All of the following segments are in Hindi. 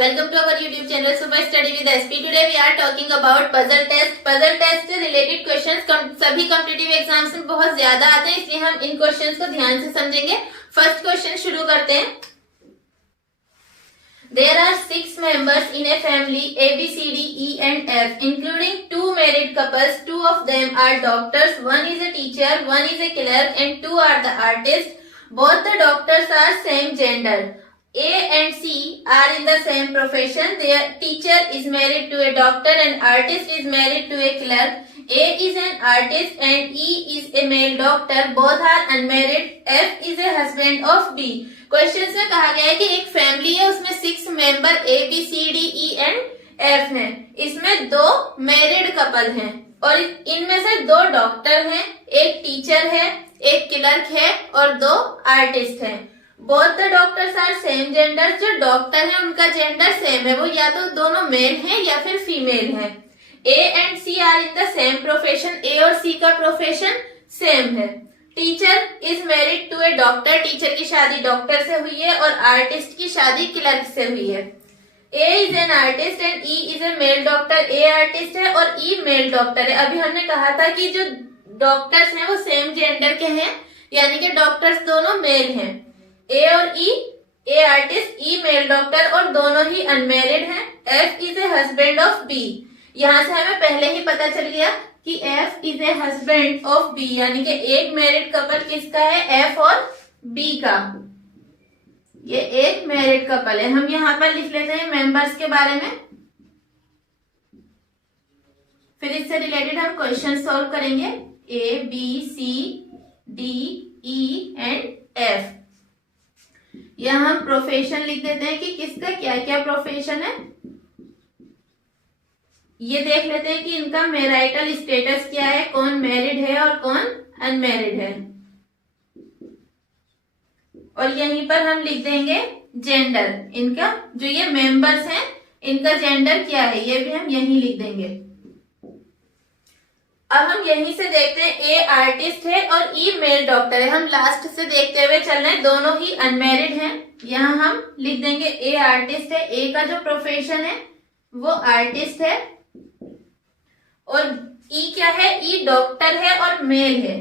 Welcome to our YouTube channel Super Study with SP. Today we are talking about puzzle test. Puzzle test से related questions सभी competitive exams में बहुत ज्यादा आते हैं, इसलिए हम इन questions को ध्यान से समझेंगे. First question शुरू करते हैं. There are 6 members in a family A, B, C, D, E and F, including 2 married couples. 2 of them are doctors. 1 is a teacher, 1 is a clerk, and 2 are the artists. Both the doctors are same gender. A and C are in the same profession. Their teacher is married to a doctor and artist is married to a clerk. A is an artist and E is a male doctor. Both are unmarried. F is a husband of B. Question में कहा गया है कि एक फैमिली है, उसमें 6 member A, B, C, D, E and F हैं. इसमें 2 मैरिड कपल हैं और इनमें से 2 डॉक्टर हैं, एक टीचर है, एक क्लर्क है और 2 आर्टिस्ट हैं. Both the doctors are same gender. जो डॉक्टर है उनका जेंडर सेम है, वो या तो दोनों मेल हैं या फिर फीमेल हैं. A and C are in the same profession. A और सी का प्रोफेशन सेम है. Teacher is married to a doctor. Teacher की शादी डॉक्टर से हुई है और आर्टिस्ट की शादी क्लर्क से हुई है. A is an artist and E is a male doctor. A artist है और ई मेल डॉक्टर है. अभी हमने कहा था कि जो डॉक्टर्स हैं वो सेम जेंडर के हैं, यानी कि डॉक्टर्स दोनों मेल हैं. ए और E, A artist, E male doctor और दोनों ही अनमेरिड हैं. F is a husband of B. यहाँ से हमें पहले ही पता चल गया कि F is a husband of B, यानी कि एक मैरिड कपल किसका है, एफ और बी का. ये एक मैरिड कपल है. हम यहाँ पर लिख लेते हैं मेंबर्स के बारे में, फिर इससे रिलेटेड हम क्वेश्चन सॉल्व करेंगे. A, B, C, D, E and F. यहाँ हम प्रोफेशन लिख देते हैं कि किसका क्या क्या प्रोफेशन है. ये देख लेते हैं कि इनका मैरिटल स्टेटस क्या है, कौन मैरिड है और कौन अनमैरिड है. और यहीं पर हम लिख देंगे जेंडर. इनका जो ये मेंबर्स हैं इनका जेंडर क्या है, ये भी हम यहीं लिख देंगे. अब हम यहीं से देखते हैं ए आर्टिस्ट है और ई मेल डॉक्टर है. हम लास्ट से देखते हुए चल रहे हैं, दोनों ही अनमैरिड हैं. यहाँ हम लिख देंगे ए आर्टिस्ट है. ए का जो प्रोफेशन है वो आर्टिस्ट है और ई क्या है, ई डॉक्टर है और मेल है.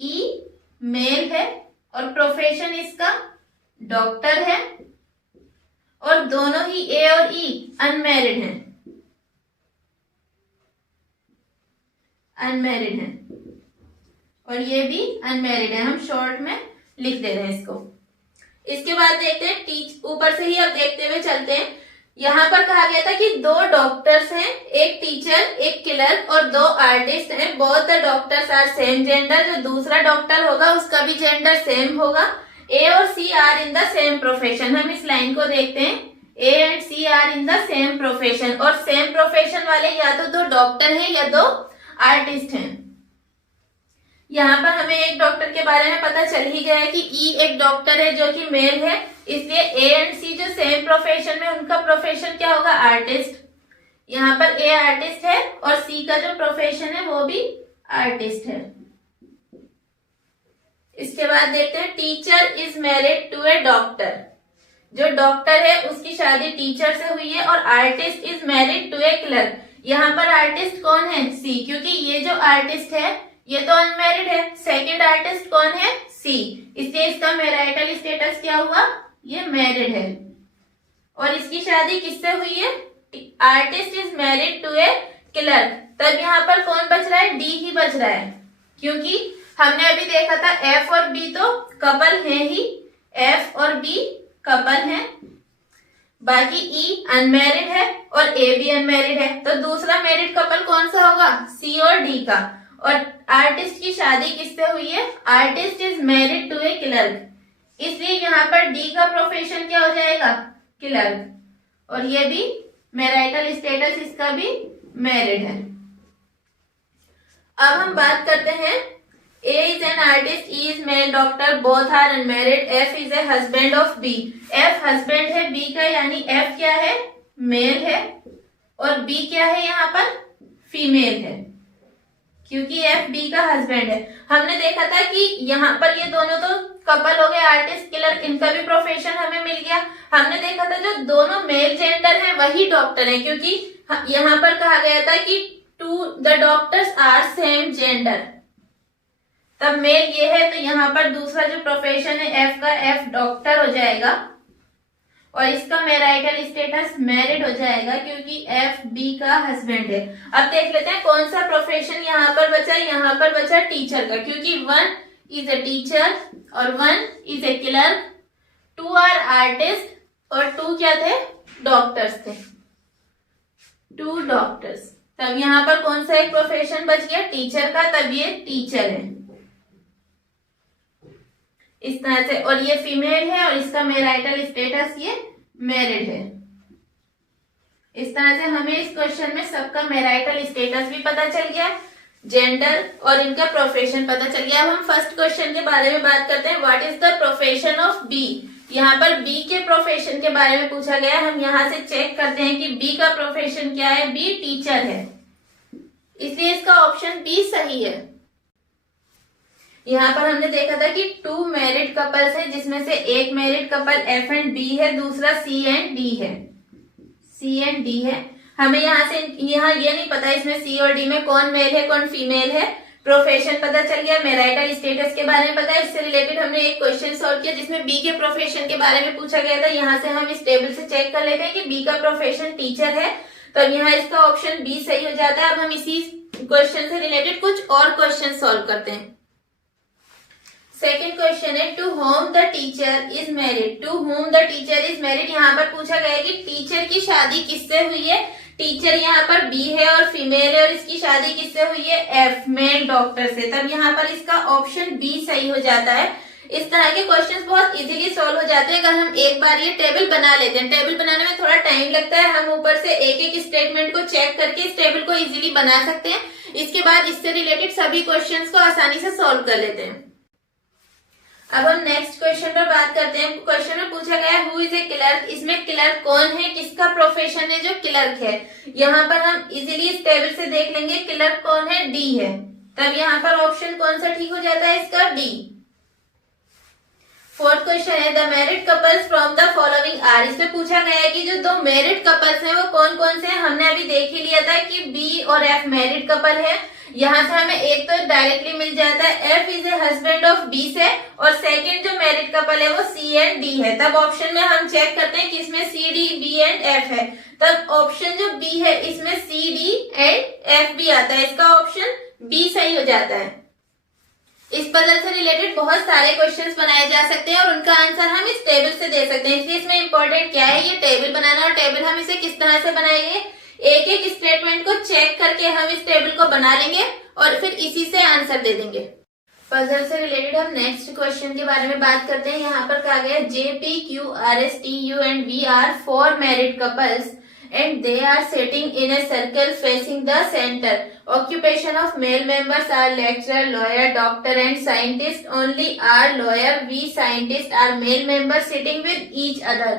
ई मेल है और प्रोफेशन इसका डॉक्टर है और दोनों ही ए और ई अनमैरिड हैं. अनमैरिड है और ये भी अनमैरिड है. हम शॉर्ट में लिख दे रहे हैं इसको. इसके बाद देखते हैं ऊपर से ही अब देखते हुए चलते हैं. यहाँ पर कहा गया था कि 2 डॉक्टर्स हैं, एक टीचर, एक क्लर्क और 2 आर्टिस्ट हैं. Both the doctors are same gender. जो दूसरा डॉक्टर होगा उसका भी जेंडर सेम होगा. ए और C are in the same profession. हम इस लाइन को देखते हैं. A and C are in the same profession. और सेम प्रोफेशन वाले या तो 2 डॉक्टर हैं या 2 आर्टिस्ट हैं. यहाँ पर हमें एक डॉक्टर के बारे में पता चल ही गया है कि ई एक डॉक्टर है जो कि मेल है, इसलिए ए एंड सी जो सेम प्रोफेशन में, उनका प्रोफेशन क्या होगा, आर्टिस्ट. यहाँ पर ए आर्टिस्ट है और सी का जो प्रोफेशन है वो भी आर्टिस्ट है. इसके बाद देखते हैं teacher is married to a doctor. जो डॉक्टर है उसकी शादी टीचर से हुई है और artist is married to a clerk. यहाँ पर आर्टिस्ट कौन है, सी, क्योंकि ये जो आर्टिस्ट है ये तो अनमैरिड है. सेकंड आर्टिस्ट कौन है, सी, इसलिए इसका मैरिटल स्टेटस क्या हुआ, ये मैरिड है. और इसकी शादी किससे हुई है, artist is married to a clerk. तब यहाँ पर कौन बच रहा है, डी ही बच रहा है, क्योंकि हमने अभी देखा था एफ और बी तो कपल है ही, एफ और बी कपल हैं, बाकी ई अनमैरिड है और ए भी अनमैरिड है. तो दूसरा मैरिड कपल कौन सा होगा, सी और डी का. और आर्टिस्ट की शादी किससे हुई है, artist is married to a clerk, इसलिए यहाँ पर डी का प्रोफेशन क्या हो जाएगा, क्लर्क. और ये भी मैरिटल स्टेटस इसका भी मैरिड है. अब हम बात करते हैं. A is an artist, E is male doctor, both are unmarried. F is a husband of B. F husband है B का, यानी F क्या है, मेल है और B क्या है यहाँ पर, फीमेल है. क्योंकि एफ बी का हस्बैंड है। हमने देखा था कि यहाँ पर ये दोनों तो कपल हो गए, आर्टिस्ट किलर, इनका भी प्रोफेशन हमें मिल गया। हमने देखा था जो दोनों मेल जेंडर है वही डॉक्टर है, क्योंकि यहाँ पर कहा गया था कि two the doctors are same gender, तब मेल ये है, तो यहाँ पर दूसरा जो प्रोफेशन है एफ का, एफ डॉक्टर हो जाएगा और इसका मैरिटल स्टेटस मैरिड हो जाएगा क्योंकि एफ बी का हस्बैंड है। अब देख लेते हैं कौन सा प्रोफेशन यहाँ पर बचा। यहाँ पर बचा टीचर का, क्योंकि वन इज ए टीचर और one is a clerk, two are artist और टू क्या थे, डॉक्टर्स थे, टू डॉक्टर्स। तब यहाँ पर कौन सा एक प्रोफेशन बच गया, टीचर का, तब ये टीचर है इस तरह से। और ये फीमेल है और इसका मैरिटल स्टेटस ये मैरिड है। इस तरह से हमें इस क्वेश्चन में सबका मैरिटल स्टेटस भी पता चल गया, जेंडर और इनका प्रोफेशन पता चल गया। अब हम फर्स्ट क्वेश्चन के बारे में बात करते हैं, what is the profession of B. यहाँ पर बी के प्रोफेशन के बारे में पूछा गया। हम यहाँ से चेक करते हैं कि बी का प्रोफेशन क्या है। बी टीचर है, इसलिए इसका ऑप्शन बी सही है। यहाँ पर हमने देखा था कि टू मैरिड कपल्स है, जिसमें से एक married couple F and B है, दूसरा सी एंड डी है, सी एंड डी है। हमें यहाँ से यहाँ ये नहीं पता इसमें सी और डी में कौन मेल है कौन फीमेल है। प्रोफेशन पता चल गया, मैरिटल स्टेटस के बारे में पता है। इससे रिलेटेड हमने एक क्वेश्चन सॉल्व किया जिसमें बी के प्रोफेशन के बारे में पूछा गया था। यहाँ से हम इस टेबल से चेक कर लेते हैं कि बी का प्रोफेशन टीचर है, तो यहाँ इसका ऑप्शन बी सही हो जाता है। अब हम इसी क्वेश्चन से रिलेटेड कुछ और क्वेश्चन सॉल्व करते हैं। सेकेंड क्वेश्चन है, to whom the teacher is married. To whom the teacher is married, यहाँ पर पूछा गया है कि टीचर की शादी किससे हुई है। टीचर यहाँ पर बी है और फीमेल है और इसकी शादी किससे हुई है, एफ मेल डॉक्टर से। तब यहाँ पर इसका ऑप्शन बी सही हो जाता है। इस तरह के क्वेश्चंस बहुत इजीली सॉल्व हो जाते हैं अगर हम एक बार ये टेबल बना लेते हैं। टेबल बनाने में थोड़ा टाइम लगता है, हम ऊपर से एक एक स्टेटमेंट को चेक करके इस टेबल को इजीली बना सकते हैं। इसके बाद इससे रिलेटेड सभी क्वेश्चंस को आसानी से सॉल्व कर लेते हैं। अब हम नेक्स्ट क्वेश्चन पर बात करते हैं। क्वेश्चन में पूछा गया हु इज ए क्लर्क। इसमें क्लर्क कौन है, किसका प्रोफेशन है जो क्लर्क है। यहाँ पर हम इजीली इस टेबल से देख लेंगे क्लर्क कौन है, डी है। तब यहाँ पर ऑप्शन कौन सा ठीक हो जाता है, इसका डी। फोर्थ क्वेश्चन है, the married couples from the following are. इसमें पूछा गया है कि जो दो मैरिड कपल्स हैं वो कौन कौन से हैं। हमने अभी देख ही लिया था कि बी और एफ मैरिड कपल है। यहाँ से हमें एक तो डायरेक्टली मिल जाता है, F is a husband of B से, और सेकंड जो मैरिड कपल है वो सी एंड डी है। तब ऑप्शन में हम चेक करते हैं कि इसमें C D B and F है। तब ऑप्शन जो बी है इसमें सी डी एंड एफ भी आता है, इसका ऑप्शन बी सही हो जाता है। इस पजल से रिलेटेड बहुत सारे क्वेश्चंस बनाए जा सकते हैं और उनका आंसर हम इस टेबल से दे सकते हैं। इसलिए इसमें इंपॉर्टेंट क्या है, ये टेबल बनाना। और टेबल हम इसे किस तरह से बनाएंगे, एक एक स्टेटमेंट को चेक करके हम इस टेबल को बना लेंगे और फिर इसी से आंसर दे देंगे। पजल से रिलेटेड हम नेक्स्ट क्वेश्चन के बारे में बात करते हैं। यहाँ पर कहा गया J P Q R S T U and V are four married couples and they are sitting in a circle facing the center. Occupation of male members are lecturer, lawyer, doctor and scientist. Only are lawyer, we scientist are male members sitting with each other.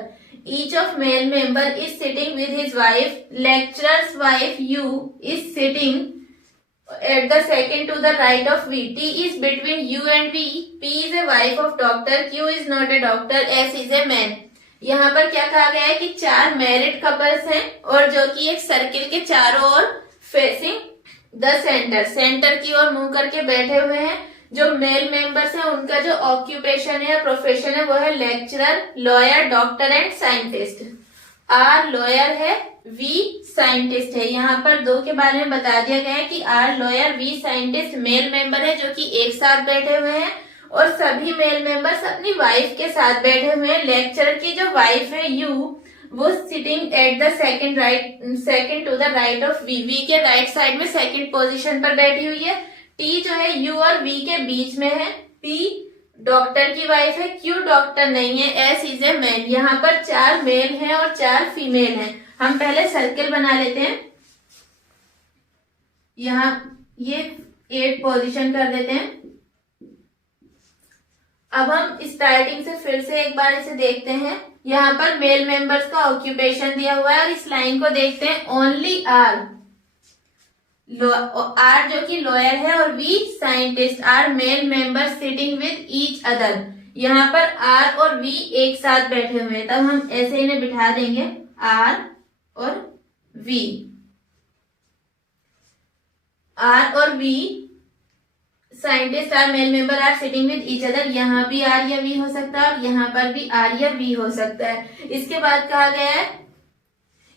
Each of male member is sitting with his wife. Lecturer's wife U is sitting at the second to the right of V. T is between U and V. P is a wife of doctor. Q is not a doctor. S is a man. यहाँ पर क्या कहा गया है कि चार मैरिड कपल्स हैं और जो कि एक सर्किल के चारों ओर फेसिंग द सेंटर, सेंटर की ओर मुंह करके बैठे हुए हैं। जो मेल मेंबर्स हैं उनका जो ऑक्यूपेशन है या प्रोफेशन है वो है lecturer, lawyer, doctor and scientist. R lawyer है, वी साइंटिस्ट है। यहाँ पर दो के बारे में बता दिया गया है कि R lawyer, V scientist male member है जो कि एक साथ बैठे हुए हैं और सभी मेल मेंबर्स अपनी वाइफ के साथ बैठे हुए हैं। लेक्चरर की जो वाइफ है यू वो sitting at the second to the right of V, V के राइट साइड में सेकंड पोजीशन पर बैठी हुई है। टी जो है यू और वी के बीच में है। पी डॉक्टर की वाइफ है, क्यू डॉक्टर नहीं है। S is a man. यहाँ पर चार मेल हैं और चार फीमेल हैं। हम पहले सर्किल बना लेते हैं। यहाँ ये 8 पोजीशन कर देते हैं। अब हम स्टार्टिंग से फिर से एक बार इसे देखते हैं। यहाँ पर मेल मेंबर्स का ऑक्यूपेशन दिया हुआ है और इस लाइन को देखते हैं। ओनली आर, आर जो कि लॉयर है और V scientist are male member sitting with each other. यहाँ पर आर और वी एक साथ बैठे हुए हैं, तब हम ऐसे इन्हें बिठा देंगे आर और वी। आर और V scientist are male member are sitting with each other. यहाँ भी आर या वी हो सकता है और यहाँ पर भी आर या वी हो सकता है। इसके बाद कहा गया है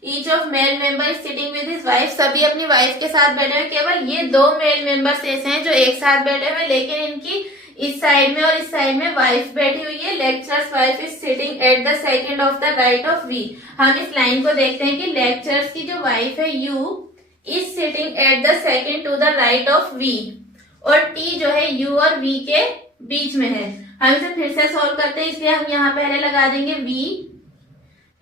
each of male member sitting with his wife, सभी अपनी वाइफ के साथ बैठे हुए। केवल ये दो मेल मेंबर्स ऐसे हैं जो एक साथ बैठे हुए, लेकिन इनकी इस साइड में और इस साइड में वाइफ बैठी हुई है। Lecturer's wife is sitting at the second of the right of V. हम इस लाइन को देखते हैं कि लेक्चरर्स की जो वाइफ है U is sitting at the second to the right of V, और टी जो है यू और वी के बीच में है। हम इसे फिर से सोल्व करते हैं, इसलिए हम यहाँ पहले लगा देंगे वी।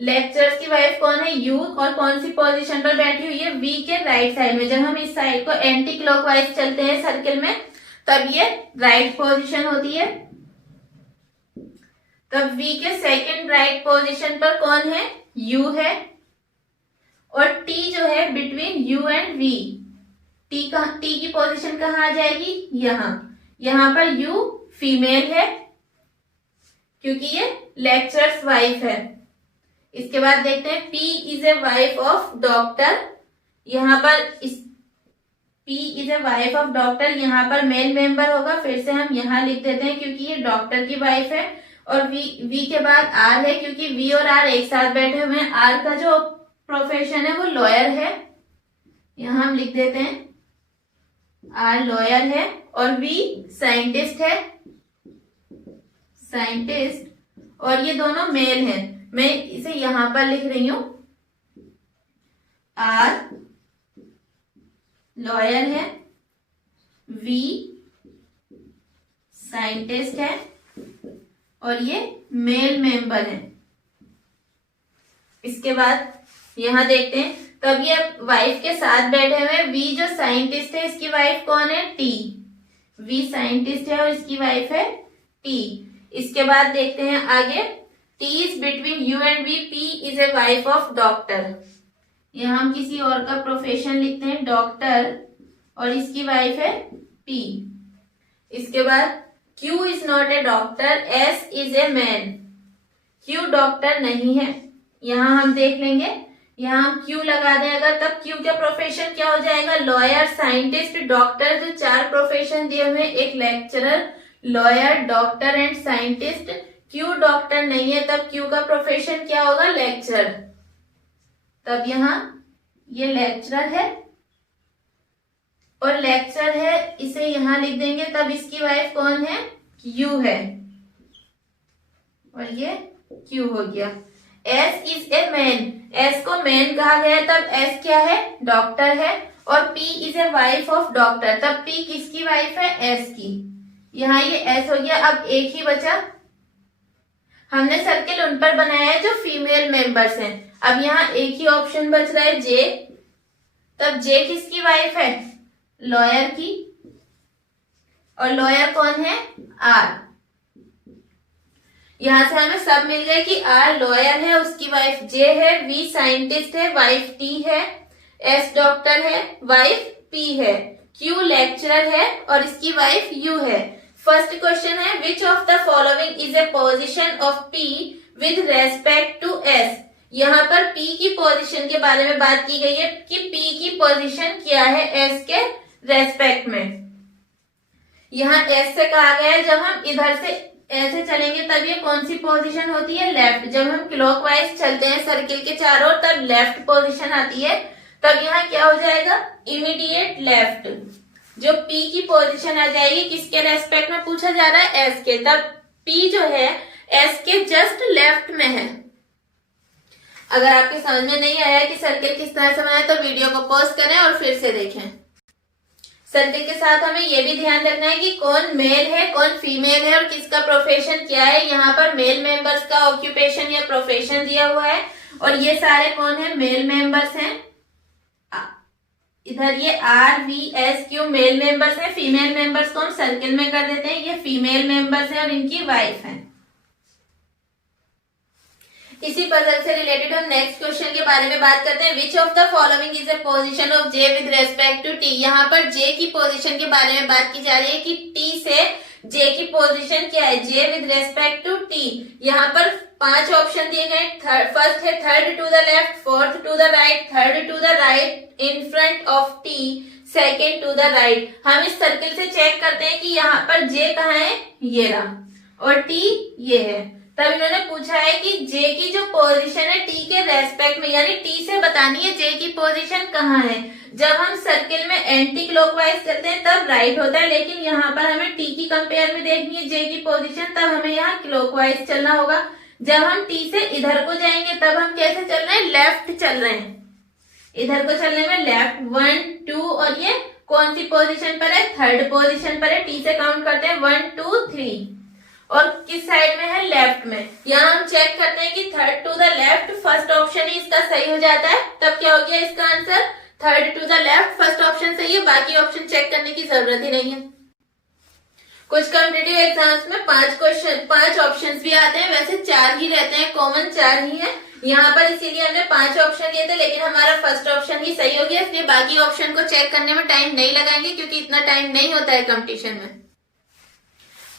लेक्चरर्स की वाइफ कौन है, यू, और कौन सी पोजीशन पर बैठी हुई है, वी के राइट साइड में। जब हम इस साइड को एंटी क्लॉकवाइज चलते हैं सर्किल में, तब ये राइट पोजीशन होती है। तब वी के सेकंड राइट पोजीशन पर कौन है, यू है, और टी जो है between U and V. T की पोजीशन कहाँ आ जाएगी, यहाँ पर यू फीमेल है क्योंकि ये लेक्चरर्स वाइफ है। इसके बाद देखते हैं P is a wife of doctor. यहाँ पर P is a wife of doctor, यहाँ पर मेल मेंबर होगा। फिर से हम यहाँ लिख देते हैं क्योंकि ये डॉक्टर की वाइफ है। और V के बाद R है क्योंकि V और R एक साथ बैठे हुए हैं। R का जो प्रोफेशन है वो लॉयर है, यहाँ हम लिख देते हैं R लॉयर है, और V साइंटिस्ट है, साइंटिस्ट, और ये दोनों मेल हैं। मैं इसे यहां पर लिख रही हूं, R लॉयर है, V साइंटिस्ट है, और ये मेल मेंबर है। इसके बाद यहां देखते हैं, तब ये वाइफ के साथ बैठे हुए। V जो साइंटिस्ट है इसकी वाइफ कौन है, T। V साइंटिस्ट है और इसकी वाइफ है T। इसके बाद देखते हैं आगे, T is between U and V, P is a wife of doctor. यहाँ हम किसी और का प्रोफेशन लिखते हैं डॉक्टर, और इसकी वाइफ है P। इसके बाद Q is not a doctor, S is a man. Q doctor नहीं है, यहाँ हम देख लेंगे, यहाँ हम Q लगा दें अगर, तब Q का प्रोफेशन क्या हो जाएगा, लॉयर, साइंटिस्ट, डॉक्टर। जो चार प्रोफेशन दिए हुए, एक lecturer, lawyer, doctor and scientist. Q doctor नहीं है, तब Q का प्रोफेशन क्या होगा, लेक्चरर। तब यहाँ ये लेक्चरर है और लेक्चर है, इसे यहाँ लिख देंगे। तब इसकी वाइफ कौन है, Q है, और ये Q हो गया। S is a man, S को मैन कहा गया, तब S क्या है, डॉक्टर है, और P is a wife of doctor. तब P किसकी वाइफ है, S की। यहाँ ये S हो गया। अब एक ही बचा, हमने सर्किल उन पर बनाया है जो फीमेल मेंबर्स हैं। अब यहाँ एक ही ऑप्शन बच रहा है, J। तब J किसकी वाइफ है, लॉयर की, और लॉयर कौन है, R। यहां से हमें सब मिल गए कि R लॉयर है, उसकी वाइफ J है, V साइंटिस्ट है, वाइफ T है, S डॉक्टर है, वाइफ P है, Q लेक्चरर है, और इसकी वाइफ U है। फर्स्ट क्वेश्चन है, which of the following is a position of P with respect to S। यहाँ पर P की पोजीशन के बारे में बात की गई है कि P की पोजीशन क्या है S के रेस्पेक्ट में। यहाँ S से कहा गया है, जब हम इधर से ऐसे चलेंगे तब ये कौन सी पोजीशन होती है, लेफ्ट। जब हम क्लॉकवाइज चलते हैं सर्किल के चारों, तब लेफ्ट पोजीशन आती है। तब यहाँ क्या हो जाएगा, इमीडिएट लेफ्ट। जो P की पोजीशन आ जाएगी, किसके रेस्पेक्ट में पूछा जा रहा है, S के। तब P जो है S के जस्ट लेफ्ट में है। अगर आपके समझ में नहीं आया कि सर्किल किस तरह से बनाए, तो वीडियो को पॉज करें और फिर से देखें। सर्किल के साथ हमें यह भी ध्यान रखना है कि कौन मेल है, कौन फीमेल है, और किसका प्रोफेशन क्या है। यहाँ पर मेल मेंबर्स का ऑक्यूपेशन या प्रोफेशन दिया हुआ है, और ये सारे कौन है, मेल मेंबर्स हैं। इधर ये R, V, S, Q male members हैं। फीमेल मेंबर्स को हम सर्किल में कर देते हैं, ये फीमेल मेंबर्स हैं और इनकी वाइफ है। इसी पजल से रिलेटेड हम नेक्स्ट क्वेश्चन के बारे में बात करते हैं। Which of the following is a position of J with respect to T. यहाँ पर जे की पोजीशन के बारे में बात की जा रही है कि टी से जे की पोजीशन क्या है, J with respect to T. यहाँ पर 5 ऑप्शन दिए गए। फर्स्ट है third to the left, fourth to the right, third to the right in front of T, second to the right. हम इस सर्किल से चेक करते हैं कि यहाँ पर जे कहाँ है, ये रहा, और टी ये है। तब इन्होंने पूछा है कि जे की जो पोजीशन है टी के रेस्पेक्ट में, यानी टी से बतानी है जे की पोजीशन कहाँ है। जब हम सर्किल में एंटी क्लॉकवाइज चलते हैं तब राइट होता है, लेकिन यहाँ पर हमें टी की कंपेयर में देखनी है जे की पोजीशन, तब हमें यहाँ क्लॉकवाइज चलना होगा। जब हम टी से इधर को जाएंगे तब हम कैसे चल रहे हैं, लेफ्ट चल रहे हैं। इधर को चलने में लेफ्ट 1 2, और ये कौन सी पोजीशन पर है, थर्ड पोजीशन पर है। टी से काउंट करते हैं 1 2 3, और किस साइड में है, लेफ्ट में। यहाँ हम चेक करते हैं कि third to the left, first option ही इसका सही हो जाता है। तब क्या हो गया इसका answer, third to the left, first option सही है, बाकी ऑप्शन चेक करने की जरूरत ही नहीं है। कुछ कॉम्पिटिटिव एग्जाम्स में 5 ऑप्शन भी आते हैं, वैसे 4 ही रहते हैं, कॉमन 4 ही है। यहाँ पर इसीलिए हमने 5 ऑप्शन लिए थे, लेकिन हमारा फर्स्ट ऑप्शन ही सही हो गया, इसलिए बाकी ऑप्शन को चेक करने में टाइम नहीं लगाएंगे, क्योंकि इतना टाइम नहीं होता है कंपटीशन में।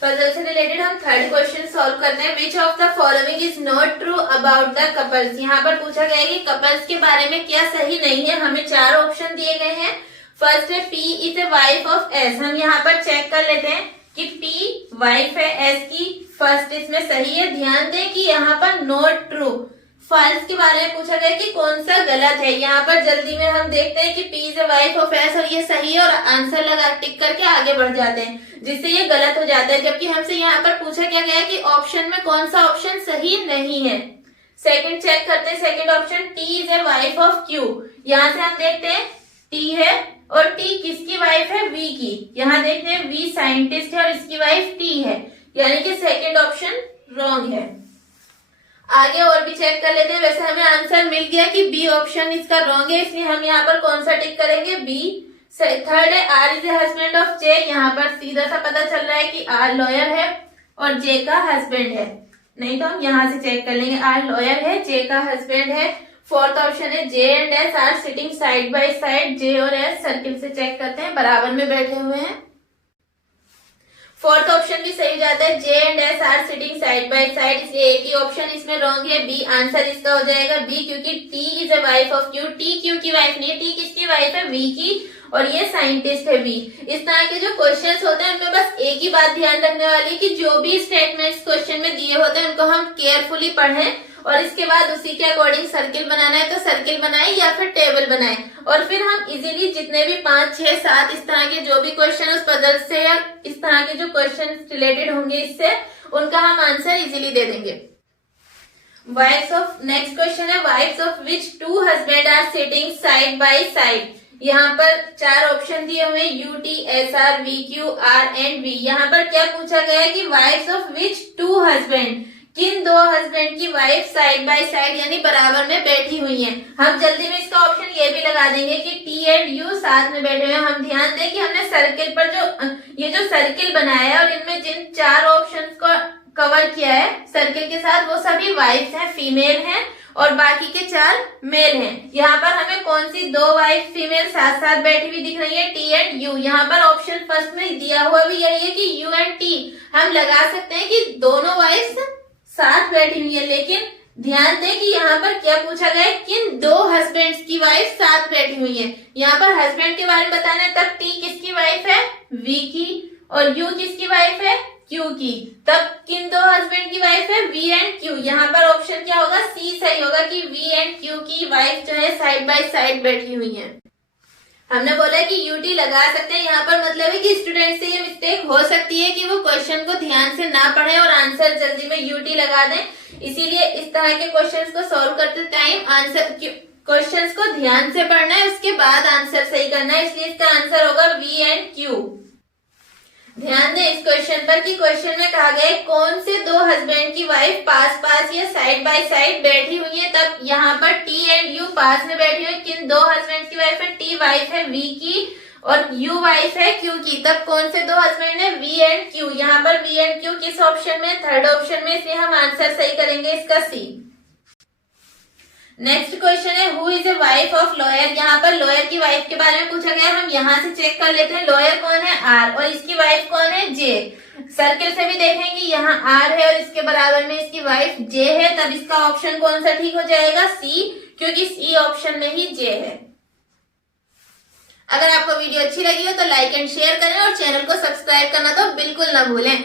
पजल से रिलेटेड हम थर्ड क्वेश्चन सॉल्व करते हैं। Which of the following is not true about the couples. यहाँ पर पूछा गया है कि कपल्स के बारे में क्या सही नहीं है। हमें 4 ऑप्शन दिए गए हैं। फर्स्ट है P is a wife of S. हम यहाँ पर चेक कर लेते हैं कि पी वाइफ है एस की, फर्स्ट इसमें सही है। ध्यान दें कि यहाँ पर नॉट ट्रू, फॉल्स के बारे में पूछा गया कि कौन सा गलत है। यहाँ पर जल्दी में हम देखते हैं कि P is a wife of S और ये सही है, और आंसर लगा टिक करके आगे बढ़ जाते हैं, जिससे ये गलत हो जाता है। जबकि हमसे यहाँ पर पूछा क्या गया कि ऑप्शन में कौन सा ऑप्शन सही नहीं है। सेकंड चेक करते हैं, second option T is a wife of Q. यहाँ से हम देखते हैं टी है, और टी किसकी वाइफ है, वी की। यहाँ देखते हैं वी साइंटिस्ट है और इसकी वाइफ टी है, यानी कि सेकंड ऑप्शन रॉन्ग है। आगे और भी चेक कर लेते हैं। वैसे हमें आंसर मिल गया कि बी ऑप्शन इसका रॉन्ग है, इसलिए हम यहाँ पर कौन सा टिक करेंगे, बी। थर्ड है R is a husband of J. यहाँ पर सीधा सा पता चल रहा है कि आर लॉयर है और जे का हस्बैंड है, नहीं तो हम यहाँ से चेक कर लेंगे। आर लॉयर है, जे का हस्बैंड है। फोर्थ ऑप्शन है J and S are sitting side by side. J और एस सर्किल से चेक करते हैं, बराबर में बैठे हुए हैं। फोर्थ ऑप्शन भी सही हो जाता है, J and S are sitting side by side, इसलिए एक ही ऑप्शन इसमें रॉन्ग है, बी आंसर इसका हो जाएगा बी, क्योंकि T is a wife of Q. T Q की वाइफ नहीं, टी किसकी वाइफ है, वी की, और ये साइंटिस्ट है वी। इस तरह के जो क्वेश्चंस होते हैं उनमें बस एक ही बात ध्यान रखने वाली कि जो भी स्टेटमेंट्स क्वेश्चन में दिए होते हैं उनको हम केयरफुली पढ़ें, और इसके बाद उसी के अकॉर्डिंग सर्किल बनाना है तो सर्किल बनाए या फिर टेबल बनाए, और फिर हम इजीली जितने भी 5 6 7 इस तरह के जो भी क्वेश्चन उस पजल से या इस तरह के जो क्वेश्चन रिलेटेड होंगे इससे, उनका हम आंसर इजीली दे देंगे। वाइफ्स ऑफ, नेक्स्ट क्वेश्चन है wives of which 2 husband are sitting side by side. यहाँ पर 4 ऑप्शन दिए हुए U T S R V Q R and V. यहाँ पर क्या पूछा गया है कि वाइफ्स ऑफ विच 2 हस्बैंड, किन 2 हस्बैंड की वाइफ साइड बाय साइड यानी बराबर में बैठी हुई हैं। हम जल्दी में इसका ऑप्शन ये भी लगा देंगे कि टी एंड यू साथ में बैठे हुए हैं। हम ध्यान दें कि हमने सर्किल पर जो सर्किल बनाया है और इनमें जिन 4 ऑप्शंस को कवर किया है सर्किल के साथ, वो सभी वाइफ्स हैं, फीमेल हैं, और बाकी के 4 मेल हैं। यहाँ पर हमें कौन सी 2 वाइफ फीमेल साथ साथ बैठी हुई दिख रही है, टी एंड यू। यहाँ पर ऑप्शन फर्स्ट में दिया हुआ भी यही है कि यू एंड टी। हम लगा सकते हैं कि दोनों वाइफ्स साथ बैठी हुई है, लेकिन ध्यान दें कि यहाँ पर क्या पूछा गया है, किन 2 हस्बैंड्स की वाइफ साथ बैठी हुई है। यहाँ पर हस्बैंड के बारे में बताना है, तब टी किसकी वाइफ है, वी की, और यू किसकी वाइफ है, क्यू की। तब किन 2 हस्बैंड की वाइफ है, वी एंड क्यू। यहाँ पर ऑप्शन क्या होगा, सी सही होगा कि वी एंड क्यू की वाइफ जो है साइड बाय साइड बैठी हुई है। हमने बोला कि यूटी लगा सकते हैं, यहाँ पर मतलब है कि स्टूडेंट से ये मिस्टेक हो सकती है कि वो क्वेश्चन को ध्यान से ना पढ़े और आंसर जल्दी में यूटी लगा दें। इसीलिए इस तरह के क्वेश्चंस को सॉल्व करते टाइम आंसर क्वेश्चंस को ध्यान से पढ़ना है, उसके बाद आंसर सही करना है, इसलिए इसका आंसर होगा वी एंड क्यू। ध्यान दें इस क्वेश्चन पर कि क्वेश्चन में कहा गया है कौन से 2 हस्बैंड की वाइफ पास पास या साइड बाय साइड बैठी हुई है। तब यहाँ पर टी एंड यू पास में बैठी हुई, किन 2 हस्बैंड की वाइफ है, टी वाइफ है वी की और यू वाइफ है क्यू की। तब कौन से 2 हस्बैंड है, वी एंड क्यू। यहाँ पर वी एंड क्यू किस ऑप्शन में, थर्ड ऑप्शन में, इसलिए हम आंसर सही करेंगे इसका सी। नेक्स्ट क्वेश्चन है who is a wife of lawyer. यहाँ पर लॉयर की वाइफ के बारे में पूछा गया है। हम यहाँ से चेक कर लेते हैं लॉयर कौन है, आर, और इसकी वाइफ कौन है, जे। सर्किल से भी देखेंगे यहाँ आर है और इसके बराबर में इसकी वाइफ जे है, तब इसका ऑप्शन कौन सा ठीक हो जाएगा, सी, क्योंकि सी ऑप्शन में ही जे है। अगर आपको वीडियो अच्छी लगी हो तो लाइक एंड शेयर करें और चैनल को सब्सक्राइब करना तो बिल्कुल ना भूलें।